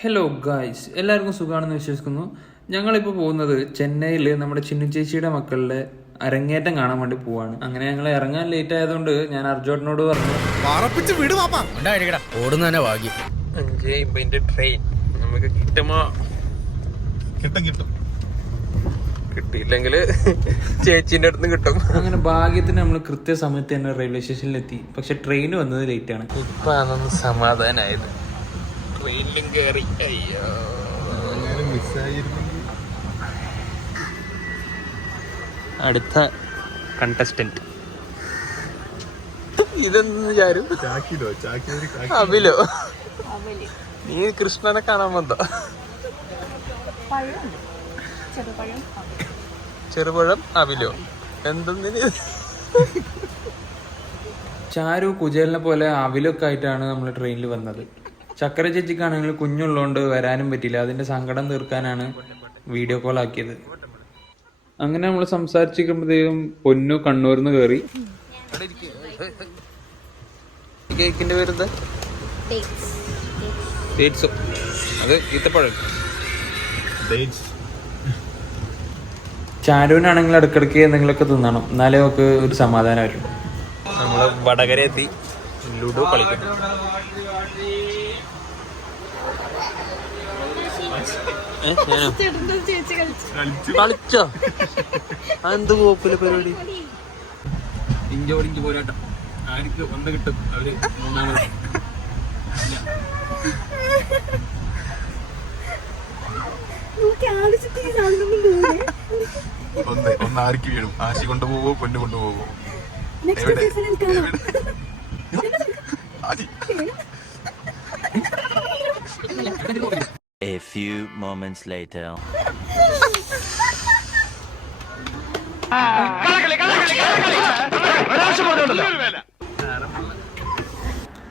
Hello guys, എല്ലാവർക്കും സുഖമാണെന്ന് വിശ്വസിക്കുന്നു. ഞങ്ങളിപ്പോൾ പോകുന്നത് ചെന്നൈയിൽ നമ്മുടെ ചിന്നു ചേച്ചിയുടെ മക്കളുടെ അരങ്ങേറ്റം കാണാൻ വേണ്ടി പോവാണ്. അങ്ങനെ ഞങ്ങൾ ഇറങ്ങാൻ ലേറ്റ് ആയതുകൊണ്ട് ഞാൻ അർജുനോട് പറഞ്ഞു ഓടുന്ന ഭാഗ്യം 5:50 ട്രെയിൻ നമുക്ക് കിട്ടിയില്ലെങ്കിൽ ചേച്ചീൻ്റെ അടുത്ത് കിട്ടും. അങ്ങനെ ഭാഗ്യത്തിന് നമ്മൾ കൃത്യസമയത്ത് തന്നെ റെയിൽവേ സ്റ്റേഷനിലെത്തി. പക്ഷെ ട്രെയിൻ വന്നത് ലേറ്റ് ആണ്. ഇപ്പം അതൊന്ന് സമാധാനമായത്. ട്രെയിനിലും കയറി. അയ്യോ, അടുത്ത കണ്ടസ്റ്റന്റ് ഇതെന്ന് ചാരും അവിലോ. നീ കൃഷ്ണനെ കാണാൻ വന്നോ? ചെറുപഴം അവിലോ എന്തെന്നിന്? ചാരു കുചേലിനെ പോലെ അവിലൊക്കെ ആയിട്ടാണ് നമ്മൾ ട്രെയിനിൽ വന്നത്. ചക്കര ചേച്ചിക്കാണെങ്കിൽ കുഞ്ഞുള്ളതുകൊണ്ട് വരാനും പറ്റില്ല. അതിന്റെ സങ്കടം തീർക്കാനാണ് വീഡിയോ കോൾ ആക്കിയത്. അങ്ങനെ നമ്മൾ സംസാരിച്ചിരിക്കുമ്പോഴത്തേക്കും പൊന്നു കണ്ണൂരിന്ന് കയറി. കേക്കിന്റെ പേരെന്താ? അത് ഈത്തപ്പഴം. ചാരുവിനാണെങ്കിൽ ഇടക്കിടയ്ക്ക് എന്തെങ്കിലുമൊക്കെ തിന്നണം, എന്നാലേ നമുക്ക് ഒരു സമാധാനം വരും. നമ്മള് വടകര എത്തി. ലുഡോ കളിക്കും. കളിച്ചോ? എന്ത് കോപ്പിലെ പരിപാടി? ഇഞ്ചോടിഞ്ച് പോരാട്ടം. ആർക്ക് ഒന്ന് കിട്ടും? അവര് മൂന്നാമത്. ഒന്ന് ആർക്ക് വീഴും? ആശി കൊണ്ടുപോകോ പൊന്നു കൊണ്ടുപോകോ? A few moments later.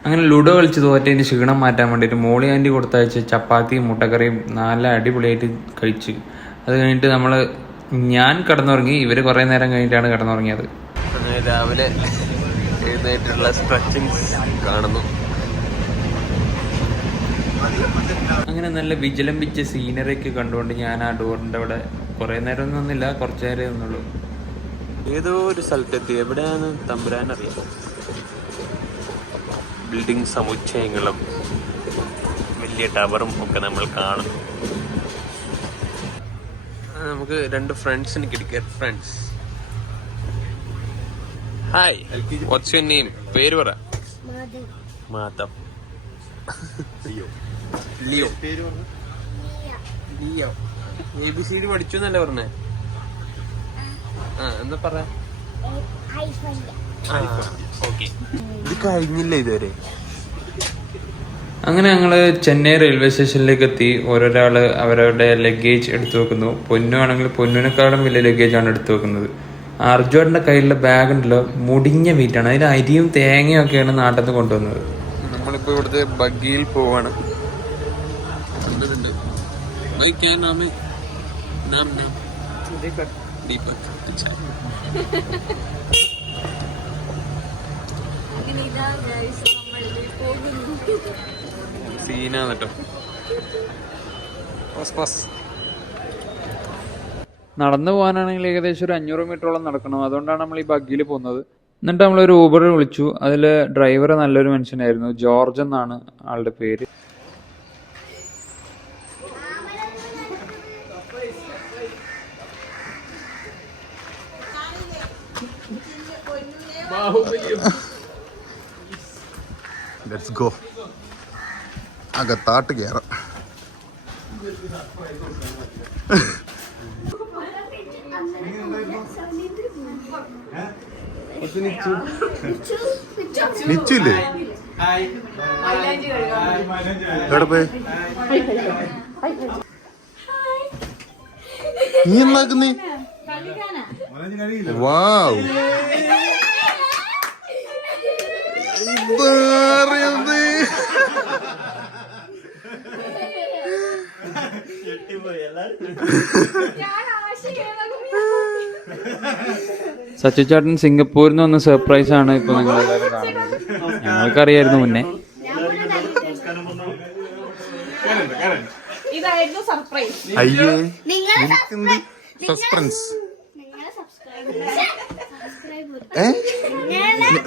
അങ്ങനെ ലുഡോ കളിച്ച് തോറ്റതിന്റെ ക്ഷീണം മാറ്റാൻ വേണ്ടിയിട്ട് മോളി ആൻറ്റി കൊടുത്തയച്ച് ചപ്പാത്തിയും മുട്ടക്കറിയും നല്ല അടിപൊളിയായിട്ട് കഴിച്ച്. അത് കഴിഞ്ഞിട്ട് ഞാൻ കിടന്നുറങ്ങി. ഇവര് കുറെ നേരം കഴിഞ്ഞിട്ടാണ് കിടന്നുറങ്ങിയത്. രാവിലെ എഴുന്നേറ്റുള്ള സ്ട്രെച്ചിങ് കാണുന്നു. അങ്ങനെ നല്ല വിജലംബിച്ച സീനറിയൊക്കെ കണ്ടുകൊണ്ട് ഞാൻ ആ ഡോറിൻ്റെ അവിടെ കുറേ നേരം ഒന്നും ഒന്നില്ല, കുറച്ചു നേരം ഒന്നുള്ളൂ. ഏതോ ഒരു സ്ഥലത്തെത്തി. എവിടെയാണ് തമ്പുരാനറിയാം. ബിൽഡിംഗ് സമുച്ചയങ്ങളും വലിയ ടവറും ഒക്കെ നമ്മൾ കാണും. നമുക്ക് രണ്ട് ഫ്രണ്ട്സിന് കിടക്കുക. Friends, hi, what's your name? പേര് പറ. മാധവ്. ലിയോ. ലിയോ. ABCD പഠിച്ചു എന്നല്ലേ പറഞ്ഞേ? എന്താ പറ? ഓക്കെ. ഇത് കഴിഞ്ഞില്ല ഇതുവരെ. അങ്ങനെ ഞങ്ങള് ചെന്നൈ റെയിൽവേ സ്റ്റേഷനിലേക്ക് എത്തി. ഓരോരാള് അവരവരുടെ ലഗേജ് എടുത്തു വെക്കുന്നു. പൊന്നു ആണെങ്കിൽ പൊന്നിനെക്കാളും വലിയ ലഗേജാണ് എടുത്തു വെക്കുന്നത്. അർജുന്റെ കയ്യിലുള്ള ബാഗ് ഉണ്ടല്ലോ, മുടിഞ്ഞ വെയിറ്റാണ്. അതിൽ അരിയും തേങ്ങയും ഒക്കെയാണ് നാട്ടിൽ നിന്ന് കൊണ്ടുവന്നത്. നമ്മളിപ്പോ ഇവിടുത്തെ ബഗ്ഗിയിൽ പോവാണ്. സീനാണ് കേട്ടോ. നടന്നു പോകാനാണെങ്കിൽ ഏകദേശം ഒരു 500 മീറ്ററോളം നടക്കണം. അതുകൊണ്ടാണ് നമ്മൾ ഈ ബഗ്ഗിയിൽ പോകുന്നത്. എന്നിട്ട് നമ്മളൊരു ഊബർ വിളിച്ചു. അതിൽ ഡ്രൈവർ നല്ലൊരു മനുഷ്യനായിരുന്നു. ജോർജ് എന്നാണ് ആളുടെ പേര്. Let's go. അകത്താട്ട് കയറാം. നിച്ചില്ലേ? എവിടെ പോയി? നീ എന്നാക്കുന്നേ? വാവ്, സച്ചിച്ചേട്ടൻ സിംഗപ്പൂരിൽ നിന്ന് വന്ന സർപ്രൈസ് ആണ് ഇപ്പൊ നിങ്ങൾ എല്ലാവരും കാണുന്നത്. ഞങ്ങൾക്കറിയായിരുന്നു മുന്നേ. ഇതായിരുന്നു സർപ്രൈസ്. അയ്യേ നിങ്ങളെ സസ്പെൻസ്. നിങ്ങളെ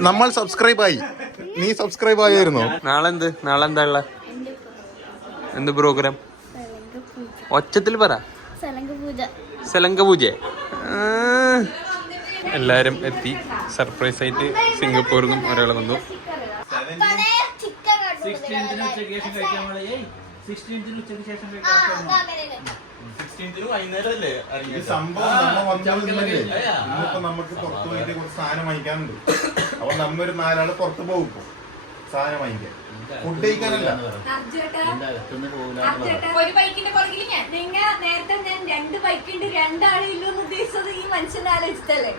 നമ്മൾ സബ്സ്ക്രൈബ് ആയി. നീ സബ്സ്ക്രൈബ് ആയിരുന്നോ? നാളെ എന്താ ഉള്ള എന്ത് പ്രോഗ്രാം? ഒച്ചത്തിൽ പറ. സലങ്ക പൂജ. എല്ലാരും എത്തി. സർപ്രൈസ് ആയിട്ട് സിംഗപ്പൂരിൽ നിന്നും ഒരാളെ വന്നു. നമുക്ക് പുറത്തു പോയിട്ട് കുറച്ച് സാധനം വാങ്ങിക്കാനുണ്ട്. അപ്പൊ നമ്മൊരു 4 ആള് പുറത്ത് പോകും ഇപ്പൊ സാധനം വാങ്ങിക്കാൻ. ഫുഡ് കഴിക്കാനല്ല. ഒരു ബൈക്കിന്റെ പുറകിൽ നേരത്തെ ഞാൻ 2 ബൈക്കുണ്ട് 2 ആളില്ലോ എന്ന് ഉദ്ദേശിച്ചത് ഈ മനുഷ്യനെ ആലോചിച്ചല്ലേ?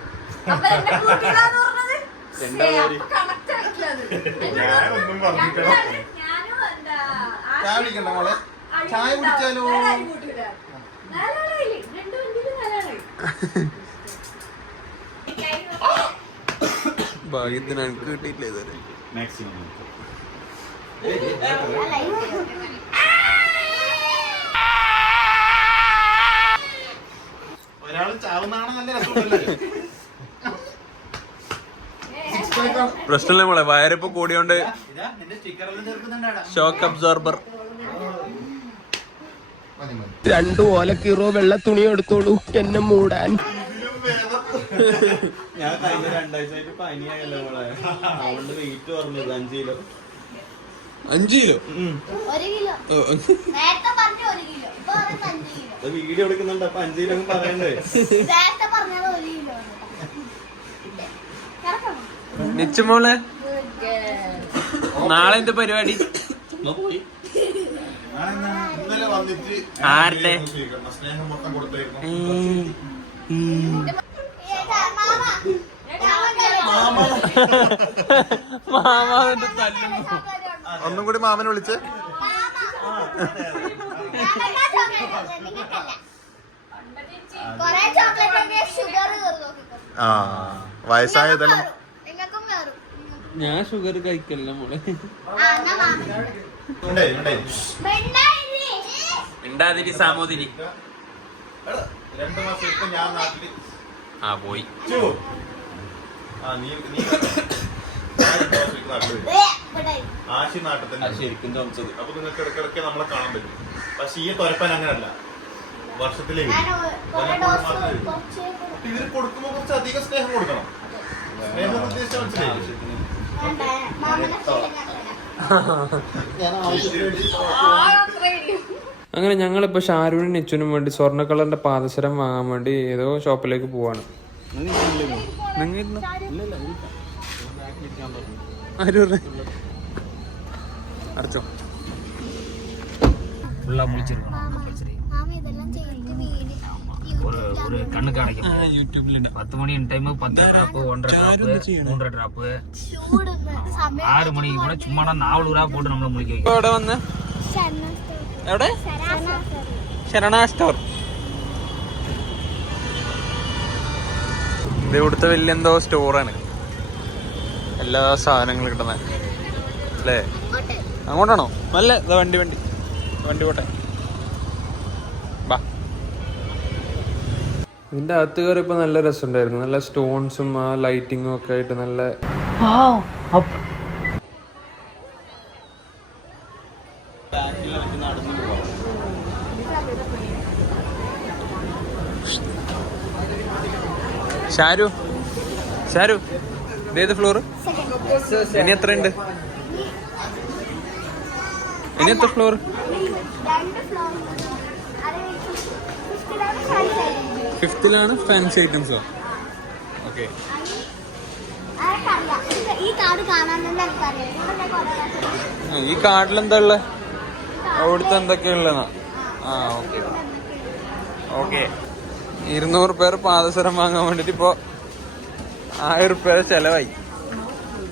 അപ്പൊ എന്നെ കൂട്ടിയതാന്ന് പറഞ്ഞത് കണക്ട് ആയിട്ടുള്ളത്. ഞാനൊന്നും പറഞ്ഞിട്ടില്ല. ഞാനും എന്താ ചായ കുടിക്കണ്ട മോളെ? ചായ കുടിച്ചാലോ? 4 ആളായില്ലേ? 2 വണ്ടിയില് 4 ആളായി. ഭാഗ്യത്തിന് എനിക്ക് കിട്ടിയിട്ടില്ല ഇതുവരെ. ഒരാള് ചാവുന്നതാണ് നല്ല രസമുണ്ടല്ലേ? പ്രശ്നമില്ല മോളെ, വയറിപ്പോ കൂടിയോണ്ട് ഷോക്ക് അബ്സോർബർ. 2 ഓലക്കീറോ വെള്ള തുണി എടുത്തോളൂ എന്നെ മൂടാൻ. ഞാൻ കഴിഞ്ഞ 2 ആഴ്ചയായിട്ട് പനിയായല്ലോ മോളെ. അതുകൊണ്ട് വെയിറ്റ് പറഞ്ഞത് 5 കിലോ. 5 കിലോ? 1 കിലോ. നേരത്തെ പറഞ്ഞു 1 കിലോ. ഇപ്പൊ 5 കിലോ. വീഡിയോ എടുക്കുന്നുണ്ട്, അപ്പൊ 5 കിലോ പറയണ്ടേ? നേരത്തെ പറഞ്ഞത് 1 കിലോ. നിച്ചുമോളെ നാളെ എന്ത് പരിപാടി? ഇന്നലെ വന്നിട്ട് ആരുടെ സ്നേഹം മൊത്തം കൊടുത്തായിരുന്നു. മാമാവിന്റെ തല്ലുന്നു. ഒന്നും കൂടി മാമനെ വിളിച്ച്. ആ വയസ്സായതെല്ലാം ഞാൻ ഷുഗർ കഴിക്കല്ല മോളെ. ഉണ്ടാതിരി സാമോതിരി. 2 മാസം ഇപ്പൊ ഞാൻ നാട്ടില് പോയി. ആശി നാട്ടിൽ തന്നെ ശരിക്കും ചോദിച്ചത്. അപ്പൊ നിങ്ങൾക്ക് ഇടയ്ക്കിടയ്ക്ക് നമ്മളെ കാണാൻ പറ്റും. പക്ഷെ ഈ തുരപ്പൻ അങ്ങനല്ല, വർഷത്തിലേക്ക് ഇവര് കൊടുക്കുമ്പോ കുറച്ച് അധികം സ്നേഹം കൊടുക്കണം. സ്നേഹം ഉദ്ദേശിച്ച മനസ്സിലായി. അങ്ങനെ ഞങ്ങളിപ്പോ ഷാരൂനും നിച്ചുനും വേണ്ടി സ്വർണ്ണ കളറിന്റെ പാദസരം വാങ്ങാൻ വേണ്ടി ഏതോ ഷോപ്പിലേക്ക് പോവാണ്. അടച്ചോ. ஒரு கண்ணுக்கு அடைக்கும். யூடியூப்ல 10 மணி டைம் 10 டிராப் 1.5 டிராப் 3 டிராப் 6 மணிக்கு கூட சும்மா 4 ரூபா போட்டு நம்மள முடிக்க வைக்கும். എവിടെ വന്ന്? എവിടെ? ശരണ സ്റ്റോർ. ഇത് ഇവിടുത്തെ വലിയ എന്തോ സ്റ്റോറാണ്, എല്ലാ സാധനങ്ങളും കിട്ടുന്ന അല്ലേ? അങ്ങോട്ടാണോ? നല്ല വണ്ടി പോട്ടെ. ബാ. ഇതിന്റെ അകത്ത് കയറിയപ്പോ നല്ല രസമുണ്ടായിരുന്നു. നല്ല സ്റ്റോൺസും ആ ലൈറ്റിങ്ങും ഒക്കെ ആയിട്ട് നല്ല ഷാരു ഇതേത് ഫ്ലോറ്? ഇനി എത്ര ഉണ്ട്? ഇനി എത്ര ഫ്ലോർ? 5th fancy ഐറ്റംസോ? ഓക്കെ. ഈ കാർഡിൽ എന്താ ഉള്ളത്? അവിടുത്തെ എന്തൊക്കെയാ ഉള്ളതെന്നാ? ഓക്കെ. 200 പേർ പാദസരം വാങ്ങാൻ വേണ്ടിട്ട് ഇപ്പൊ 1000 രൂപ ചെലവായി.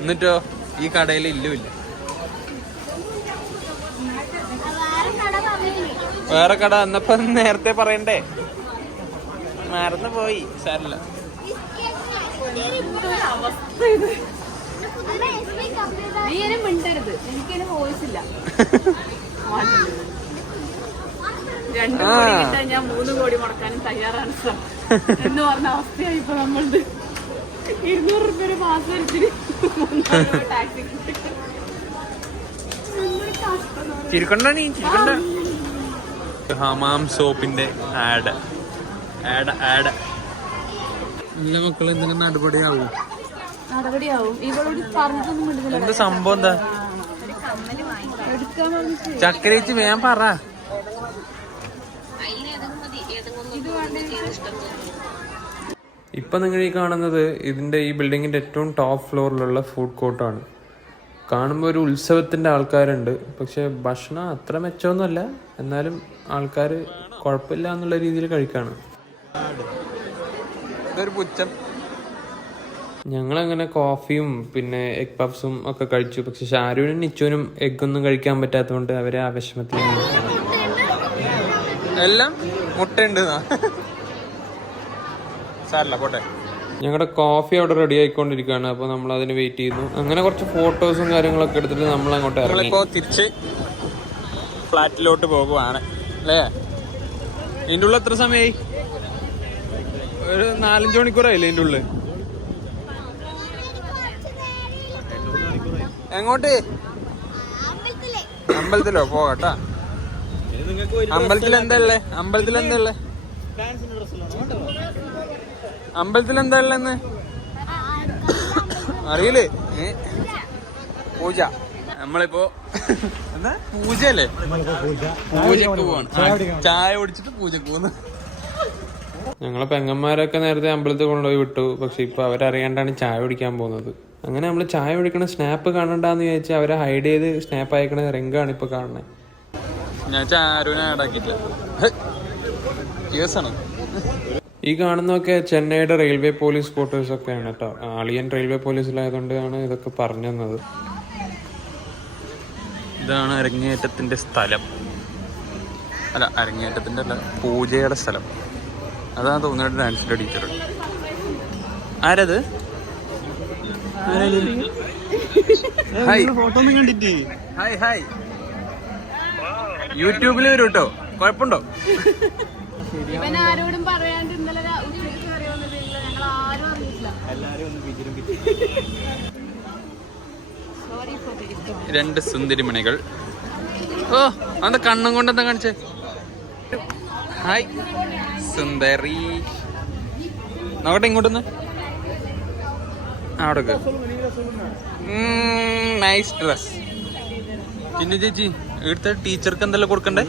എന്നിട്ടോ ഈ കടയിൽ ഇല്ലുമില്ല. വേറെ കട എന്നപ്പോ നേരത്തെ പറയണ്ടേ? മറന്നു പോയി. സാരല്ല. നീ മിണ്ടരുത്, എനിക്കതിന് വോയിസ് ഇല്ല. 2 കോടി കിട്ടാൻ ഞാൻ 3 കോടി മുടക്കാനും തയ്യാറാണ് സർ എന്ന് പറഞ്ഞ അവസ്ഥയായി ഇപ്പൊ നമ്മളുടെ 200 രൂപ ഒരു മാസത്തിന് 300 രൂപ ടാക്സി ഹമാം സോപ്പിന്റെ ആഡ് എല്ലാ മക്കളും എന്തെങ്കിലും നടപടിയാവും ഇവളോട് പറഞ്ഞിട്ടൊന്നും മിണ്ടുന്നില്ല. എന്താ സംഭവം? എന്താ എടുക്കാൻ പറഞ്ഞിട്ട് ചക്കരേച്ചി വേഗം പറ. ഇപ്പൊ നിങ്ങൾ ഈ കാണുന്നത് ഇതിന്റെ ഈ ബിൽഡിങ്ങിന്റെ ഏറ്റവും ടോപ്പ് ഫ്ലോറിലുള്ള ഫുഡ് കോർട്ടാണ്. കാണുമ്പോൾ ഒരു ഉത്സവത്തിന്റെ ആൾക്കാരുണ്ട്, പക്ഷെ ഭക്ഷണം അത്ര മെച്ചമൊന്നുമല്ല. എന്നാലും ആൾക്കാർ കുഴപ്പമില്ല എന്നുള്ള രീതിയിൽ കഴിക്കാണ്. ഇതൊരു പുച്ഛം. ഞങ്ങളങ്ങനെ കോഫിയും പിന്നെ എഗ് പഫ്സും ഒക്കെ കഴിച്ചു. പക്ഷെ ഷാരൂനും നിച്ചുവിനും എഗ്ഗൊന്നും കഴിക്കാൻ പറ്റാത്തതുകൊണ്ട് അവരെ ആ വിഷമത്തിൽ എല്ലാം മുട്ടയുണ്ട്. സാരല്ല പോട്ടെ. ഞങ്ങളുടെ കോഫി അവിടെ റെഡി ആയിക്കൊണ്ടിരിക്കുകയാണ്. അപ്പോൾ നമ്മൾ അതിന് വെയിറ്റ് ചെയ്യുന്നു. അങ്ങനെ കുറച്ച് ഫോട്ടോസും കാര്യങ്ങളൊക്കെ എടുത്തിട്ട് നമ്മൾ അങ്ങോട്ട് ഇറങ്ങിപ്പോ തിരിച്ച് ഫ്ലാറ്റിലോട്ട് പോകുവാണ് അല്ലേ? ഇതിൻ്റെ ഉള്ളിൽ എത്ര സമയമായി? ഒരു 4-5 മണിക്കൂറായില്ലേ ഇതിൻ്റെ ഉള്ളിൽ? എങ്ങോട്ട്? അമ്പലത്തിലോ? പോകട്ടാ. അമ്പലത്തിൽ എന്താ ഉള്ളേ? അറിയില്ലേ? പൂജ. നമ്മളിപ്പോ എന്താ പൂജയല്ലേ? പൂജക്ക് പോവാണ്. ചായ കുടിച്ചിട്ട് പൂജക്ക് പോകുന്നു. ഞങ്ങളെ പെങ്ങന്മാരൊക്കെ നേരത്തെ അമ്പലത്തിൽ കൊണ്ടുപോയി വിട്ടു. പക്ഷെ ഇപ്പൊ അവരറിയാണ്ടാണ് ചായ കുടിക്കാൻ പോകുന്നത്. അങ്ങനെ നമ്മൾ ചായ കുടിക്കണ സ്നാപ്പ് കാണണ്ടെന്ന് ചോദിച്ചാൽ അവരെ ഹൈഡ് ചെയ്ത് സ്നാപ്പ് അയക്കണ രംഗമാണ് ഇപ്പൊ കാണുന്നത്. ഞാൻ ചാരുവിനെ ആടാക്കിയിട്ടില്ല. കേസാണ്. ഈ കാണുന്നതൊക്കെ ചെന്നൈയുടെ റെയിൽവേ പോലീസ് ക്വാർട്ടേഴ്സ് ഒക്കെയാണ് കേട്ടോ. ആളിയൻ റെയിൽവേ പോലീസിലായതുകൊണ്ടാണ് ഇതൊക്കെ പറഞ്ഞു തന്നത്. ഇതാണ് അരങ്ങേറ്റത്തിന്റെ സ്ഥലം. അല്ല, അരങ്ങേറ്റത്തിന്റെ അല്ല, പൂജയുടെ സ്ഥലം. അതാണ് തോന്നുന്നത് ഡാൻസിന്റെ ടീച്ചർ. ആരത്? ഫോട്ടോ ഒന്നും കണ്ടിട്ട് ഹായ് യൂട്യൂബിൽ വരും കേട്ടോ. കുഴപ്പമുണ്ടോ? ഇവൻ ആരോടും പറയാണ്ട് ഇന്നലെ ഉച്ചയ്ക്ക് കയറി വന്നിട്ടില്ല. ഞങ്ങൾ ആരും അറിയില്ല. 2 സുന്ദരിമണികൾ. ഓ, അന്താ കണ്ണും കൊണ്ട് എന്താ കാണിച്ചേ? ഹായ് സുന്ദരി. നോക്കട്ടെ ഇങ്ങോട്ടൊന്ന്. അവിടെ നൈസ് ഡ്രസ്. ചിന്നു ചേച്ചി, ഇവിടുത്തെ ടീച്ചർക്ക് എന്തെല്ലാം കൊടുക്കണ്ടേ?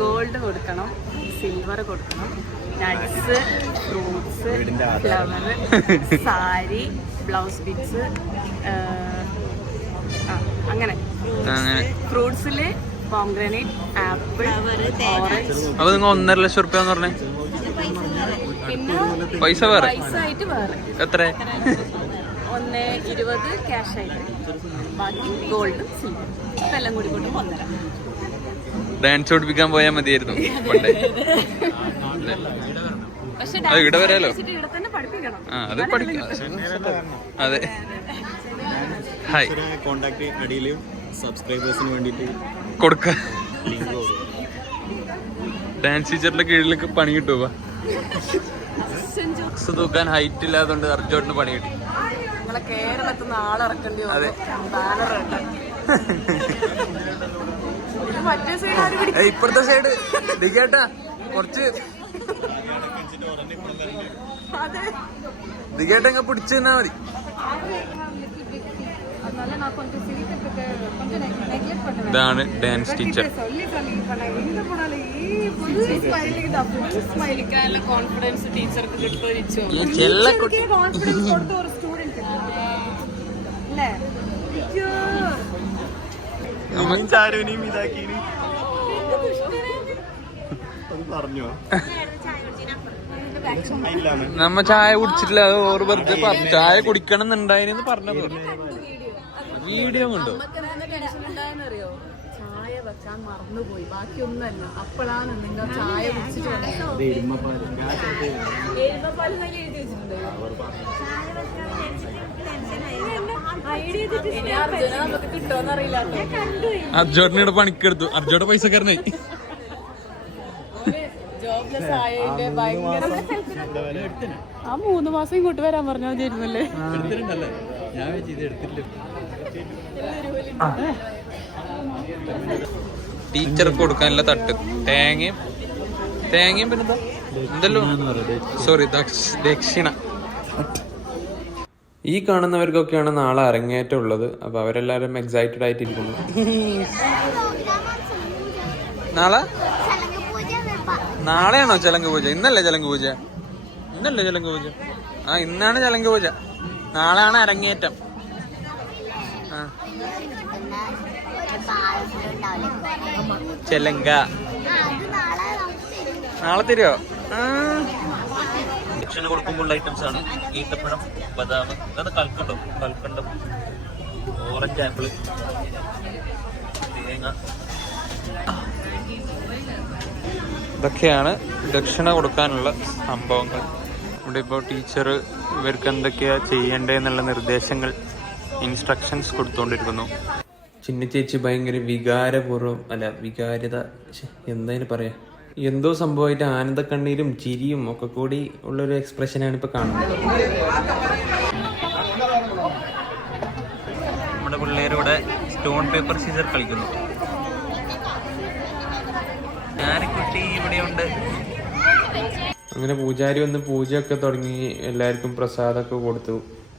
ഗോൾഡ് കൊടുക്കണം, സിൽവർ കൊടുക്കണം, nuts, fruits, flower, sari, blouse പിക്സ്, അങ്ങനെ ഫ്രൂട്ട്സില് പോംഗ്രാനൈറ്റ്, ആപ്പിൾ, ഓറഞ്ച്. അപ്പൊ നിങ്ങൾ 1.5 ലക്ഷം റുപ്യ പറഞ്ഞേ? പിന്നെ പൈസ വേറെ? പൈസ ആയിട്ട് വേറെ എത്ര? 1.20 ക്യാഷ് ആയിട്ട്, ബാക്കി ഗോൾഡും സിൽവറും എല്ലാം കൂടി കൊണ്ട് 1.5. ഡാൻസ് പഠിപ്പിക്കാൻ പോയാൽ മതിയായിരുന്നു പണ്ടേ. പക്ഷെ ഇവിടെ വരാലോ. ഇവിടെ തന്നെ പഠിപ്പിക്കണം. അത് പഠിക്കാം. അതെ. ഹായ്. കോണ്ടാക്ട് അടിയിലും സബ്സ്ക്രൈബേഴ്സിന് വേണ്ടിട്ട് കൊടുക്ക. ഡാൻസ് ടീച്ചറിന്റെ കീഴിലേക്ക് പണി കിട്ടുക. തൂക്കാൻ ഹൈറ്റ് ഇല്ലാത്തതുകൊണ്ട് അർജുന് പണി കിട്ടി. നമ്മളെ കേരളത്തിൽ നിന്ന് ആളിറക്കേണ്ടി വന്നു. ബാനർ മറ്റേ സൈഡ്, ഇപ്പഴത്തെ സൈഡ് ദിഗേട്ടാ കുറച്ച് ദിഗേട്ടങ്ങ പിടിച്ചു തന്നാ മതി. ഇതാണ് ഡാൻസ് ടീച്ചർ. കോൺഫിഡൻസ് ടീച്ചർക്ക് കിട്ടുമോ? കോൺഫിഡൻസ് കൊടുത്ത ഒരു സ്റ്റുഡന്റ് അല്ലേ? ചാരുവിനെയും ഇതാക്കിന് പറഞ്ഞോ? നമ്മ ചായ കുടിച്ചിട്ടില്ല. അത് ഓർ വെറുതെ ചായ കുടിക്കണം എന്നുണ്ടായിരുന്നു പറഞ്ഞത്. വീഡിയോ കൊണ്ടോ? അറിയോ, ചായ വെക്കാൻ മറന്നുപോയി, ബാക്കിയൊന്നല്ല. അപ്പോഴാണ് നിങ്ങൾ ചായ കുടിച്ചിട്ട് എരുമപ്പാല് എഴുതി വെച്ചിട്ടുണ്ടോ? നമുക്ക് കിട്ടുമെന്നറിയില്ല. അർജോട്ടിനെ പണിക്കെടുത്തു. അർജോടെ പൈസക്കാരനായി. ആ 3 മാസം ഇങ്ങോട്ട് വരാൻ പറഞ്ഞാൽ മതിയായിരുന്നല്ലേ. ടീച്ചർക്ക് കൊടുക്കാനുള്ള തട്ട്, തേങ്ങയും പിന്നെന്താ എന്തല്ലോ, സോറി, ദക്ഷിണ. ഈ കാണുന്നവർക്കൊക്കെയാണ് നാളെ അരങ്ങേറ്റം ഉള്ളത്. അപ്പൊ അവരെല്ലാരും എക്സൈറ്റഡ് ആയിട്ടിരിക്കുന്നു. നാളെയാണോ ചലങ്ക് പൂജ? ഇന്നല്ലേ ചലങ്ക് പൂജ? ഇന്നാണ് ചലങ്ക് പൂജ. നാളെയാണ് അരങ്ങേറ്റം. ചെലങ്ക നാളെ തരുമോ? ദക്ഷിണ കൊടുക്കുമ്പോഴുള്ള ഐറ്റംസ് ആണ് ഈത്തപ്പഴം, ബദാം, അതാണ് കൽക്കണ്ടം, ഓറഞ്ച് ആപ്പിള്, തേങ്ങ. ഇതൊക്കെയാണ് ദക്ഷിണ കൊടുക്കാനുള്ള സംഭവങ്ങൾ. ഇവിടെ ഇപ്പോൾ ടീച്ചർ ഇവർക്ക് എന്തൊക്കെയാ ചെയ്യേണ്ടതെന്നുള്ള നിർദ്ദേശങ്ങൾ, ഇൻസ്ട്രക്ഷൻസ് കൊടുത്തുകൊണ്ടിരിക്കുന്നു. ചിന്ന ചേച്ചി ഭയങ്കര വികാരത എന്തായാലും പറയാ, എന്തോ സംഭവമായിട്ട് ആനന്ദക്കണ്ണീരും ചിരിയും ഒക്കെ കൂടി ഉള്ളൊരു എക്സ്പ്രഷനാണ് ഇപ്പൊ കാണുന്നത്. നമ്മുടെ പിള്ളേരിവിടെ സ്റ്റോൺ പേപ്പർ സീസർ കളിക്കുന്നു. ഞാനിക്കുട്ടി ഇവിടെയുണ്ട്. അങ്ങനെ പൂജാരി വന്ന് പൂജയൊക്കെ തുടങ്ങി, എല്ലാവർക്കും പ്രസാദമൊക്കെ കൊടുത്തു.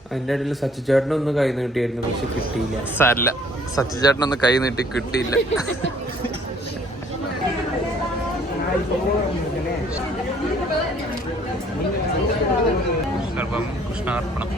അതിൻ്റെ ഇടയിൽ സച്ചിച്ചേട്ടനൊന്ന് കൈ നീട്ടിയായിരുന്നു, പക്ഷെ കിട്ടിയില്ല. സാരില്ല, സച്ചിച്ചേട്ടനൊന്ന് കൈ നീട്ടി കിട്ടിയില്ല. സർവം കൃഷ്ണാർപ്പണം.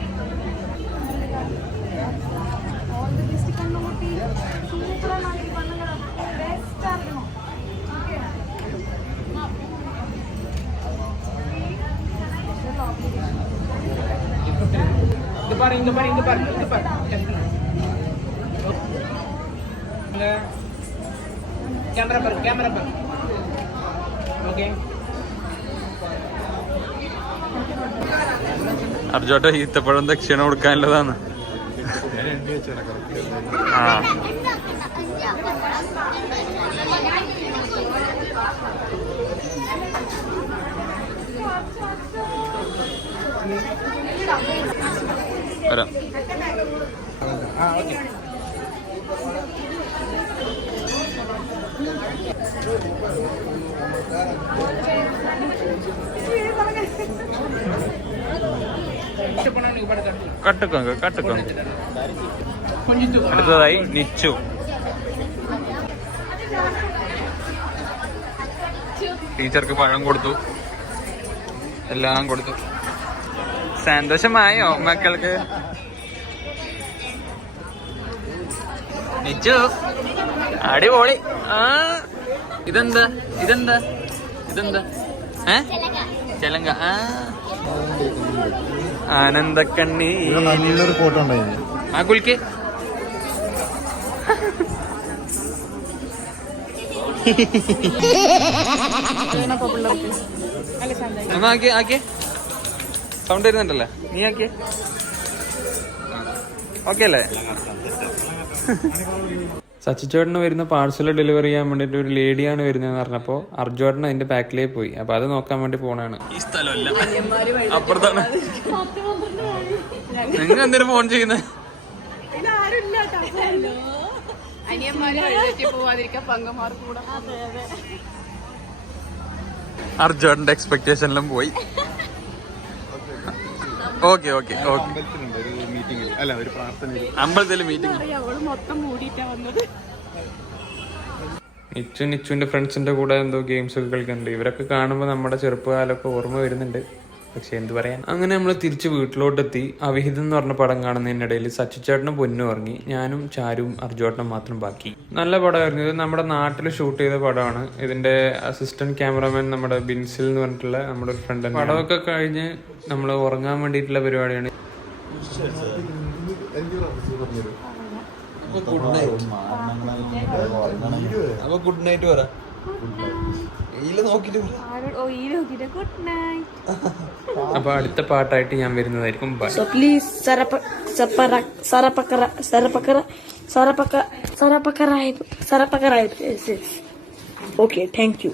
അർജോട്ട ഈത്തപ്പഴം ദക്ഷിണ കൊടുക്കാനുള്ളതാണ്. വരാം. കട്ടുക്കോങ്ക. അടുത്തതായി നിച്ചു. ടീച്ചർക്ക് പഴം കൊടുത്തു, എല്ലാം കൊടുത്തു. സന്തോഷമായോ മക്കൾക്ക്? നിച്ചു അടിപൊളി. ഇതെന്താ ചെലങ്ക. ആനന്ദക്കണ്ണി. നല്ലൊരു ഫോട്ടോ ഉണ്ടായിരുന്നു. ആ കുളിക്ക്. ആക്കിയേ സൗണ്ട് വരുന്നുണ്ടല്ലേ? നീ ആക്കിയേ. ഓക്കെ അല്ലേ? സച്ചിച്ചേട്ടന് വരുന്ന പാഴ്സൽ ഡെലിവറി ചെയ്യാൻ വേണ്ടിട്ട് ഒരു ലേഡിയാണ് വരുന്നതെന്ന് പറഞ്ഞപ്പോ അർജുവേട്ടൻ അതിന്റെ ബാക്കിലേക്ക് പോയി. അപ്പൊ അത് നോക്കാൻ വേണ്ടി പോണാണ്. ഈ സ്ഥലമല്ല, അപ്പുറത്താണ്. നിങ്ങൾ എന്തിനു ഫോൺ ചെയ്യുന്നത്? അർജുവേട്ടന്റെ എക്സ്പെക്ടേഷനിലും പോയി. ഓക്കെ അമ്പലത്തില് മീറ്റിംഗ്. നിച്ചുവിന്റെ ഫ്രണ്ട്സിന്റെ കൂടെ എന്തോ ഗെയിംസ് ഒക്കെ കളിക്കുന്നുണ്ട്. ഇവരൊക്കെ കാണുമ്പോൾ നമ്മുടെ ചെറുപ്പകാലമൊക്കെ ഓർമ്മ വരുന്നുണ്ട്. പക്ഷെ എന്ത് പറയാൻ. അങ്ങനെ നമ്മൾ തിരിച്ച് വീട്ടിലോട്ടെത്തി. അവിഹിതം എന്ന് പറഞ്ഞ പടം കാണുന്നതിനിടയിൽ സച്ചിച്ചേട്ടനും പൊന്നും ഇറങ്ങി. ഞാനും ചാരുവും അർജുവേട്ടനും മാത്രം ബാക്കി. നല്ല പടമായിരുന്നു. ഇത് നമ്മുടെ നാട്ടിൽ ഷൂട്ട് ചെയ്ത പടമാണ്. ഇതിന്റെ അസിസ്റ്റന്റ് ക്യാമറമാൻ നമ്മുടെ ബിൻസിൽ എന്ന് പറഞ്ഞിട്ടുള്ള നമ്മുടെ ഒരു ഫ്രണ്ട്. പടമൊക്കെ കഴിഞ്ഞ് നമ്മൾ ഉറങ്ങാൻ വേണ്ടിയിട്ടുള്ള പരിപാടിയാണ്. ഗുഡ് നൈറ്റ് പറ. Good night. അപ്പൊ അടുത്ത പാട്ടായിട്ട് ഞാൻ വരുന്നതായിരിക്കും. By. So please Sarapakara. Yes. Okay, thank you.